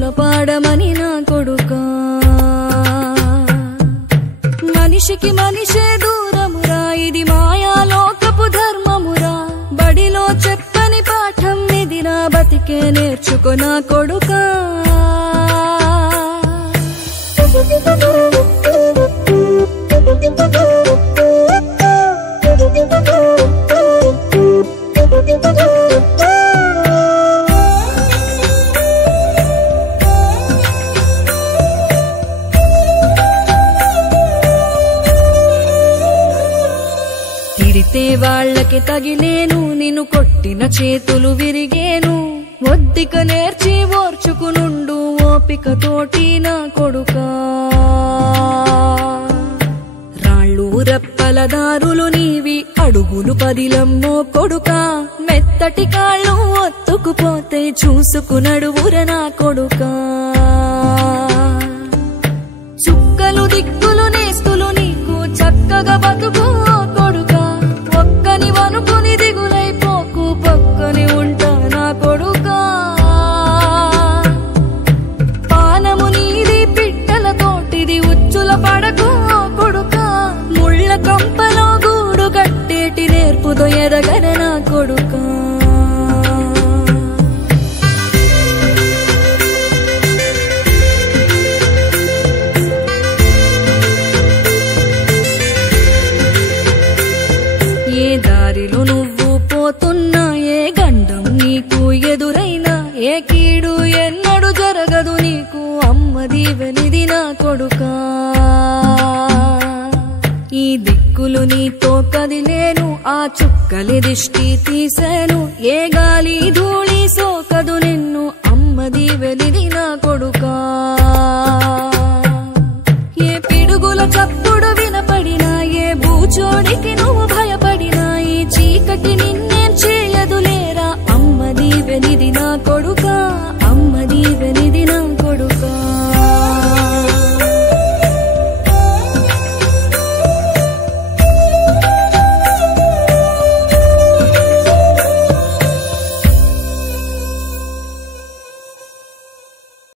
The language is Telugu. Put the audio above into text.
జోలపాడమని నా కొడుకా మనిషికి మనిషే దూరమురా ఇది మాయాలోకపు ధర్మమురా బడిలో చెప్పని పాఠం ఇది నా బతికే నేర్చుకో నా కొడుకా తిరితే వాళ్ళకి తగిలేను నిన్ను కొట్టిన చేతులు విరిగేను ఒద్దిక నేర్చి ఓర్చుకునుండు ఓపికతోటి నా కొడుకా రాళ్ళు రెప్పల దారులు నీవి అడుగులు పదిలమ్మో కొడుకా మెత్తటి కాళ్ళు ఒత్తుకుపోతే చూసుకునడువుర నా కొడుకా చుక్కలు దిక్కులు నేస్తులు నీకు చక్కగా బతుకు కొడుకా ఒక్కని వనుకుని దిగులైపోకు పక్కని ఉంటా నా కొడుకా పానము నీది పిట్టల తోటిది ఉచ్చుల పడకు కొడుకా ముళ్ళ కంపలో గూడు కట్టేటి నేర్పుతో ఎదగన నా కొడుకా ఏ దారిలో నువ్వు పోతున్నా ఏ గండం నీకు ఎదురైనా ఏ కీడు ఎన్నడు జరగదు నీకు అమ్మ దీవెనిది నా కొడుకా ఈ దిక్కులు నీతో కదిలేను ఆ చుక్కలి దిష్టి తీసేను ఏ గాలి ధూళి సోకదు నిన్ను అమ్మ దీవెనిది